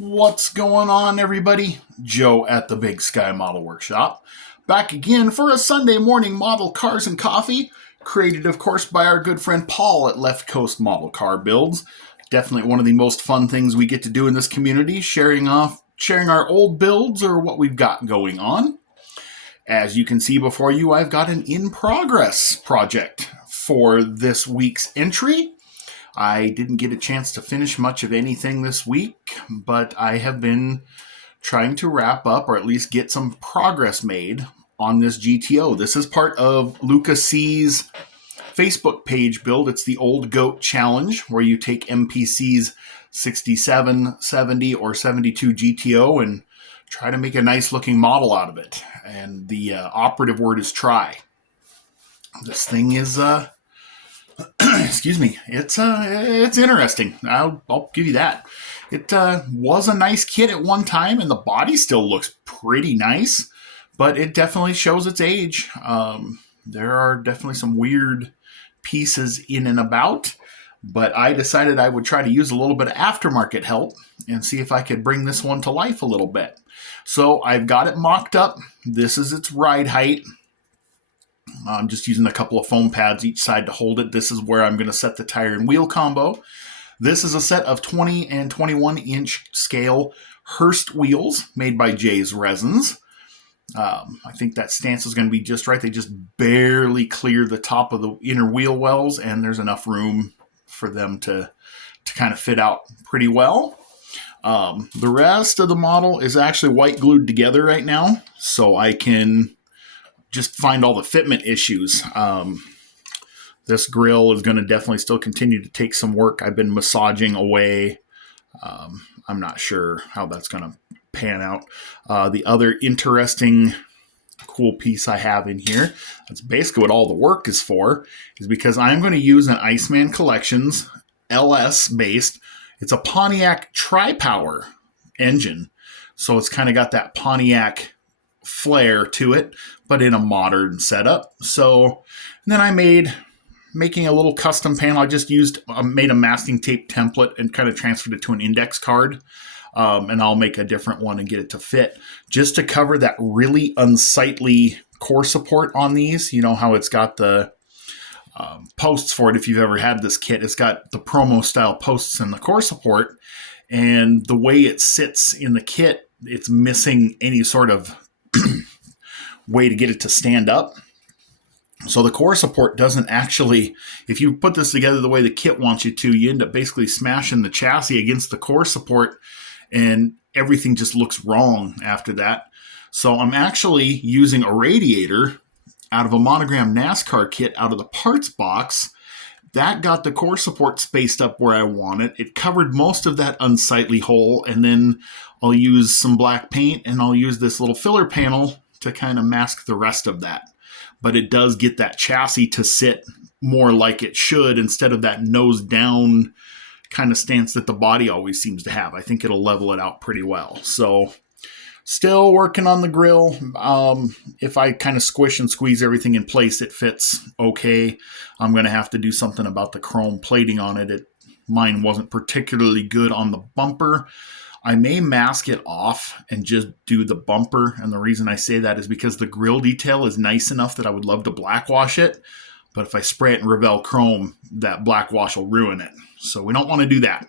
What's going on, everybody? Joe at the Big Sky Model Workshop. Back again for a Sunday morning model cars and coffee, created, of course, by our good friend Paul at Left Coast Model Car Builds. Definitely one of the most fun things we get to do in this community, sharing our old builds or what we've got going on. As you can see before you, I've got an in-progress project for this week's entry. I didn't get a chance to finish much of anything this week, but I have been trying to wrap up or at least get some progress made on this GTO. This is part of Lucas C's Facebook page build. It's the Old Goat Challenge, where you take MPC's 67, 70, or 72 GTO and try to make a nice looking model out of it. And the operative word is try. This thing is... excuse me. It's interesting. I'll give you that. It was a nice kit at one time, and the body still looks pretty nice, but it definitely shows its age. There are definitely some weird pieces in and about, but I decided I would try to use a little bit of aftermarket help and see if I could bring this one to life a little bit. So I've got it mocked up. This is its ride height. I'm just using a couple of foam pads each side to hold it. This is where I'm going to set the tire and wheel combo. This is a set of 20 and 21 inch scale Hurst wheels made by Jay's Resins. I think that stance is going to be just right. They just barely clear the top of the inner wheel wells, and there's enough room for them to kind of fit out pretty well. The rest of the model is actually white glued together right now, so I can just find all the fitment issues. This grill is going to definitely still continue to take some work. I've been massaging away. I'm not sure how that's going to pan out. The other interesting, cool piece I have in here, that's basically what all the work is for, is because I'm going to use an Iceman Collections LS based. It's a Pontiac tri-power engine. So it's kind of got that Pontiac flair to it, but in a modern setup. So then I making a little custom panel. I just made a masking tape template and kind of transferred it to an index card. And I'll make a different one and get it to fit, just to cover that really unsightly core support on these. You know how it's got the posts for it. If you've ever had this kit, it's got the promo style posts and the core support, and the way it sits in the kit, it's missing any sort of way to get it to stand up. So the core support doesn't actually, if you put this together the way the kit wants you to, you end up basically smashing the chassis against the core support, and everything just looks wrong after that. So I'm actually using a radiator out of a Monogram NASCAR kit out of the parts box. That got the core support spaced up where I want it. It covered most of that unsightly hole, and then I'll use some black paint and I'll use this little filler panel to kind of mask the rest of that. But it does get that chassis to sit more like it should instead of that nose down kind of stance that the body always seems to have. I think it'll level it out pretty well. So still working on the grill. If I kind of squish and squeeze everything in place, it fits okay. I'm going to have to do something about the chrome plating on it. Mine wasn't particularly good on the bumper. I may mask it off and just do the bumper. And the reason I say that is because the grill detail is nice enough that I would love to blackwash it. But if I spray it in Revell Chrome, that blackwash will ruin it. So we don't want to do that.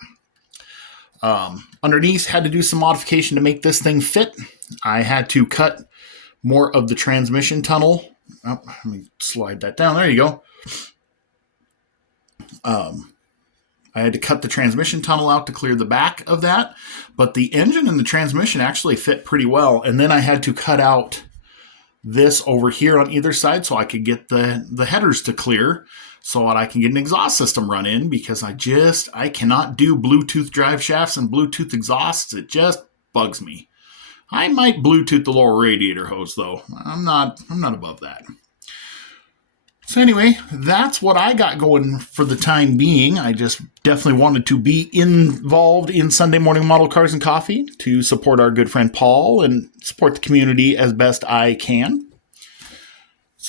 Underneath, had to do some modification to make this thing fit. I had to cut more of the transmission tunnel. Oh, let me slide that down. There you go. I had to cut the transmission tunnel out to clear the back of that, but the engine and the transmission actually fit pretty well. And then I had to cut out this over here on either side so I could get the headers to clear so that I can get an exhaust system run in, because I cannot do Bluetooth drive shafts and Bluetooth exhausts. It just bugs me. I might Bluetooth the lower radiator hose though. I'm not above that. So anyway, that's what I got going for the time being. I just definitely wanted to be involved in Sunday Morning Model Cars and Coffee to support our good friend Paul and support the community as best I can.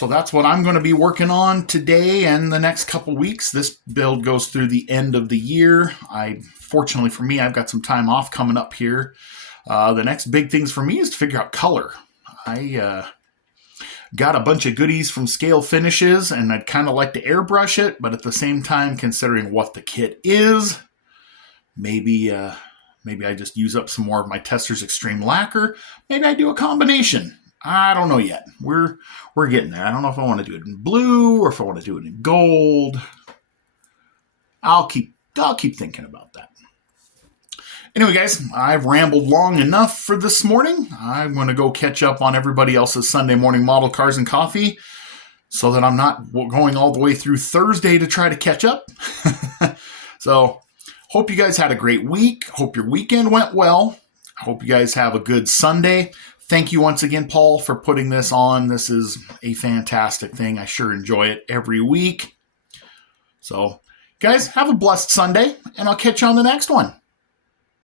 So that's what I'm going to be working on today and the next couple weeks. This build goes through the end of the year. Fortunately for me, I've got some time off coming up here. The next big things for me is to figure out color. I got a bunch of goodies from Scale Finishes, and I'd kind of like to airbrush it, but at the same time, considering what the kit is, maybe I just use up some more of my Testor's Extreme Lacquer. Maybe I do a combination. I don't know yet. We're getting there. I don't know if I want to do it in blue or if I want to do it in gold. I'll keep thinking about that. Anyway, guys, I've rambled long enough for this morning. I'm going to go catch up on everybody else's Sunday morning model cars and coffee so that I'm not going all the way through Thursday to try to catch up. So, hope you guys had a great week. Hope your weekend went well. Hope you guys have a good Sunday. Thank you once again, Paul, for putting this on. This is a fantastic thing. I sure enjoy it every week. So, guys, have a blessed Sunday, and I'll catch you on the next one.